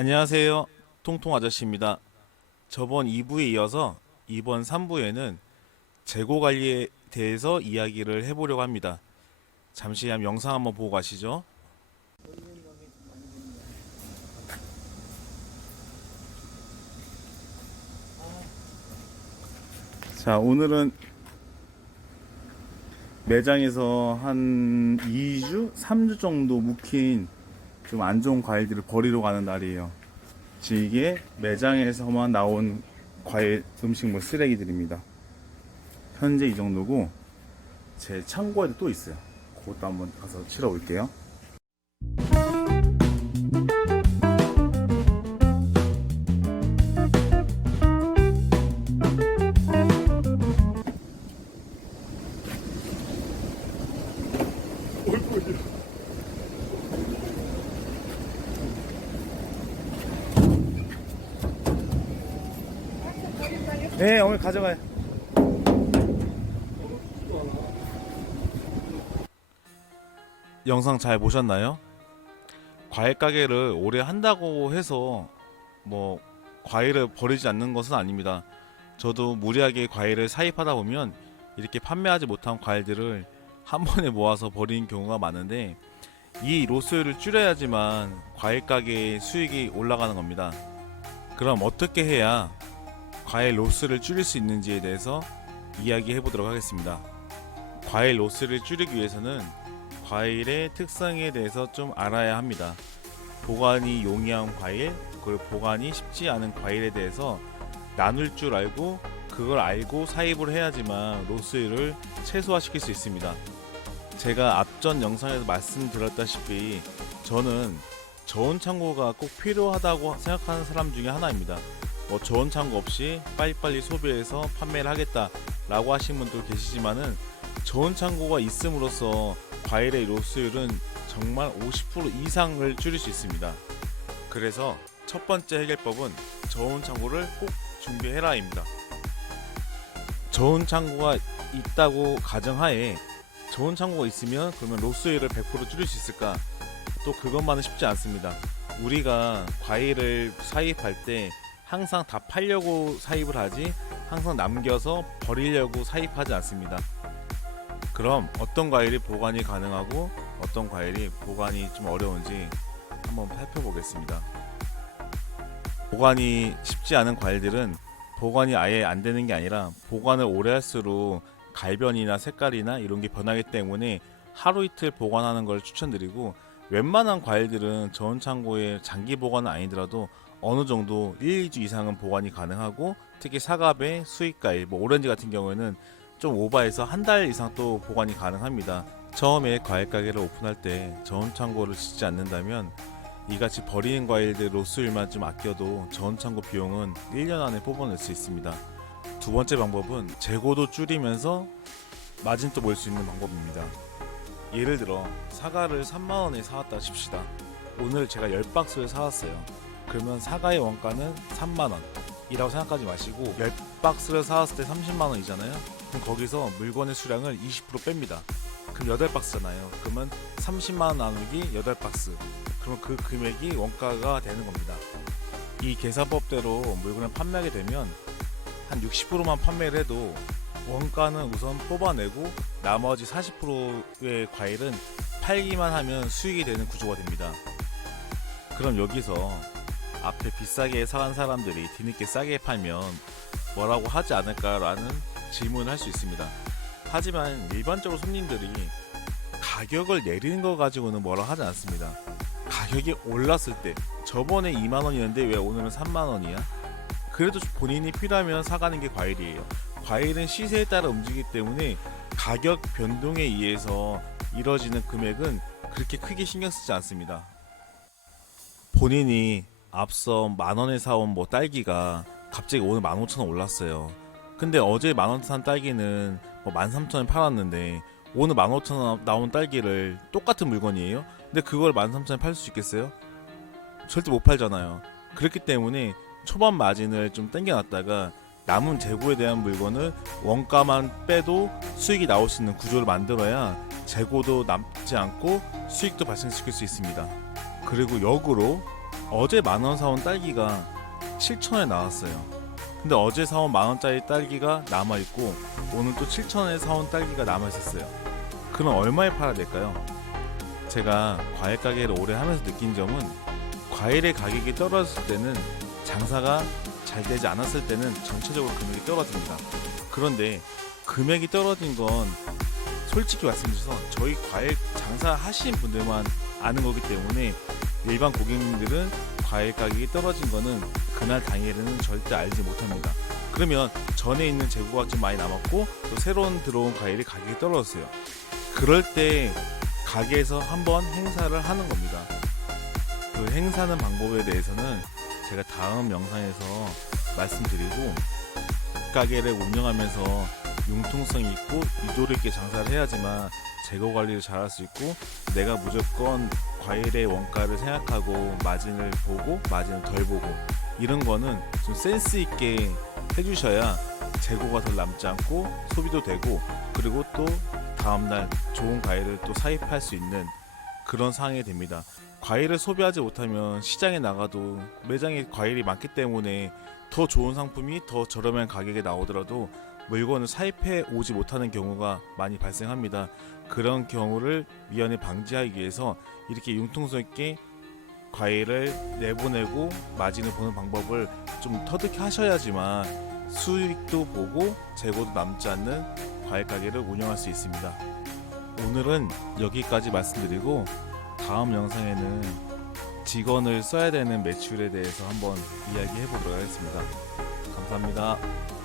안녕하세요. 통통 아저씨입니다. 저번 2부에 이어서 이번 3부에는 재고 관리에 대해서 이야기를 해보려고 합니다. 잠시 영상 한번 보고 가시죠. 자, 오늘은 매장에서 한 2주, 3주 정도 묵힌 좀 안 좋은 과일들을 버리러 가는 날이에요. 지금 이게 매장에서만 나온 과일, 음식물 쓰레기들입니다. 현재 이 정도고 제 창고에도 또 있어요. 그것도 한번 가서 치러 올게요. 네, 어머니 가져가요. 영상 잘 보셨나요? 과일 가게를 오래 한다고 해서 과일을 버리지 않는 것은 아닙니다. 저도 무리하게 과일을 사입하다 보면 이렇게 판매하지 못한 과일들을 한 번에 모아서 버리는 경우가 많은데, 이 로스율을 줄여야지만 과일 가게의 수익이 올라가는 겁니다. 그럼 어떻게 해야 과일 로스를 줄일 수 있는지에 대해서 이야기해 보도록 하겠습니다. 과일 로스를 줄이기 위해서는 과일의 특성에 대해서 좀 알아야 합니다. 보관이 용이한 과일, 그리고 보관이 쉽지 않은 과일에 대해서 나눌 줄 알고, 그걸 알고 사입을 해야지만 로스율을 최소화시킬 수 있습니다. 제가 앞전 영상에서 말씀드렸다시피 저는 저온 창고가 꼭 필요하다고 생각하는 사람 중에 하나입니다. 저온 창고 없이 빨리빨리 소비해서 판매를 하겠다 라고 하신 분도 계시지만은, 저온 창고가 있음으로써 과일의 로스율은 정말 50% 이상을 줄일 수 있습니다. 그래서 첫 번째 해결법은 저온 창고를 꼭 준비해라입니다. 저온 창고가 있다고 가정하에, 저온 창고가 있으면 그러면 로스율을 100% 줄일 수 있을까? 또 그것만은 쉽지 않습니다. 우리가 과일을 사입할 때 항상 다 팔려고 사입을 하지, 항상 남겨서 버리려고 사입하지 않습니다. 그럼 어떤 과일이 보관이 가능하고 어떤 과일이 보관이 좀 어려운지 한번 살펴보겠습니다. 보관이 쉽지 않은 과일들은 보관이 아예 안 되는 게 아니라, 보관을 오래 할수록 갈변이나 색깔이나 이런 게 변하기 때문에 하루 이틀 보관하는 걸 추천드리고, 웬만한 과일들은 저온 창고에 장기 보관은 아니더라도 어느 정도 1, 2주 이상은 보관이 가능하고, 특히 사과배, 수입과일, 오렌지 같은 경우에는 좀 오버해서 한 달 이상 또 보관이 가능합니다. 처음에 과일 가게를 오픈할 때 저온 창고를 짓지 않는다면, 이같이 버리는 과일들 로스율만 좀 아껴도 저온 창고 비용은 1년 안에 뽑아낼 수 있습니다. 두 번째 방법은 재고도 줄이면서 마진도 모을 수 있는 방법입니다. 예를 들어 사과를 3만원에 사왔다 칩시다. 오늘 제가 10박스를 사왔어요. 그러면 사과의 원가는 3만원 이라고 생각하지 마시고, 10박스를 사왔을 때 30만원이잖아요. 그럼 거기서 물건의 수량을 20% 뺍니다. 그럼 8박스잖아요. 그러면 30만원 나누기 8박스, 그럼 그 금액이 원가가 되는 겁니다. 이 계산법대로 물건을 판매하게 되면 한 60%만 판매를 해도 원가는 우선 뽑아내고, 나머지 40%의 과일은 팔기만 하면 수익이 되는 구조가 됩니다. 그럼 여기서 앞에 비싸게 사간 사람들이 뒤늦게 싸게 팔면 뭐라고 하지 않을까라는 질문을 할 수 있습니다. 하지만 일반적으로 손님들이 가격을 내리는 거 가지고는 뭐라 하지 않습니다. 가격이 올랐을 때, 저번에 2만원이었는데 왜 오늘은 3만원이야? 그래도 본인이 필요하면 사가는 게 과일이에요. 과일은 시세에 따라 움직이기 때문에 가격 변동에 의해서 이뤄지는 금액은 그렇게 크게 신경 쓰지 않습니다. 본인이 앞서 만원에 사온 딸기가 갑자기 오늘 15,000원 올랐어요. 근데 어제 만원 산 딸기는 13,000원에 팔았는데, 오늘 15,000원 나온 딸기를 똑같은 물건이에요. 근데 그걸 13,000원에 팔 수 있겠어요? 절대 못 팔잖아요. 그렇기 때문에 초반 마진을 좀 당겨놨다가 남은 재고에 대한 물건을 원가만 빼도 수익이 나올 수 있는 구조를 만들어야 재고도 남지 않고 수익도 발생시킬 수 있습니다. 그리고 역으로 어제 만원 사온 딸기가 7,000원에 나왔어요. 근데 어제 사온 만원짜리 딸기가 남아있고 오늘 또 7,000원에 사온 딸기가 남아있었어요. 그럼 얼마에 팔아야 될까요? 제가 과일 가게를 오래 하면서 느낀 점은 과일의 가격이 떨어졌을 때는 장사가 잘 되지 않았을 때는 전체적으로 금액이 떨어집니다. 그런데 금액이 떨어진 건 솔직히 말씀드려서 저희 과일 장사 하시는 분들만 아는 거기 때문에 일반 고객님들은 과일 가격이 떨어진 거는 그날 당일에는 절대 알지 못합니다. 그러면 전에 있는 재고가 좀 많이 남았고 또 새로운 들어온 과일이 가격이 떨어졌어요. 그럴 때 가게에서 한번 행사를 하는 겁니다. 그 행사하는 방법에 대해서는 제가 다음 영상에서 말씀드리고, 가게를 운영하면서 융통성 있고 유도리 있게 장사를 해야지만 재고 관리를 잘할 수 있고, 내가 무조건 과일의 원가를 생각하고 마진을 보고 마진을 덜 보고 이런 거는 좀 센스 있게 해주셔야 재고가 덜 남지 않고 소비도 되고, 그리고 또 다음날 좋은 과일을 또 사입할 수 있는 그런 상황이 됩니다. 과일을 소비하지 못하면 시장에 나가도 매장에 과일이 많기 때문에 더 좋은 상품이 더 저렴한 가격에 나오더라도 물건을 사입해 오지 못하는 경우가 많이 발생합니다. 그런 경우를 미연에 방지하기 위해서 이렇게 융통성 있게 과일을 내보내고 마진을 보는 방법을 좀 터득히 하셔야지만 수익도 보고 재고도 남지 않는 과일 가게를 운영할 수 있습니다. 오늘은 여기까지 말씀드리고, 다음 영상에는 직원을 써야 되는 매출에 대해서 한번 이야기해 보도록 하겠습니다. 감사합니다.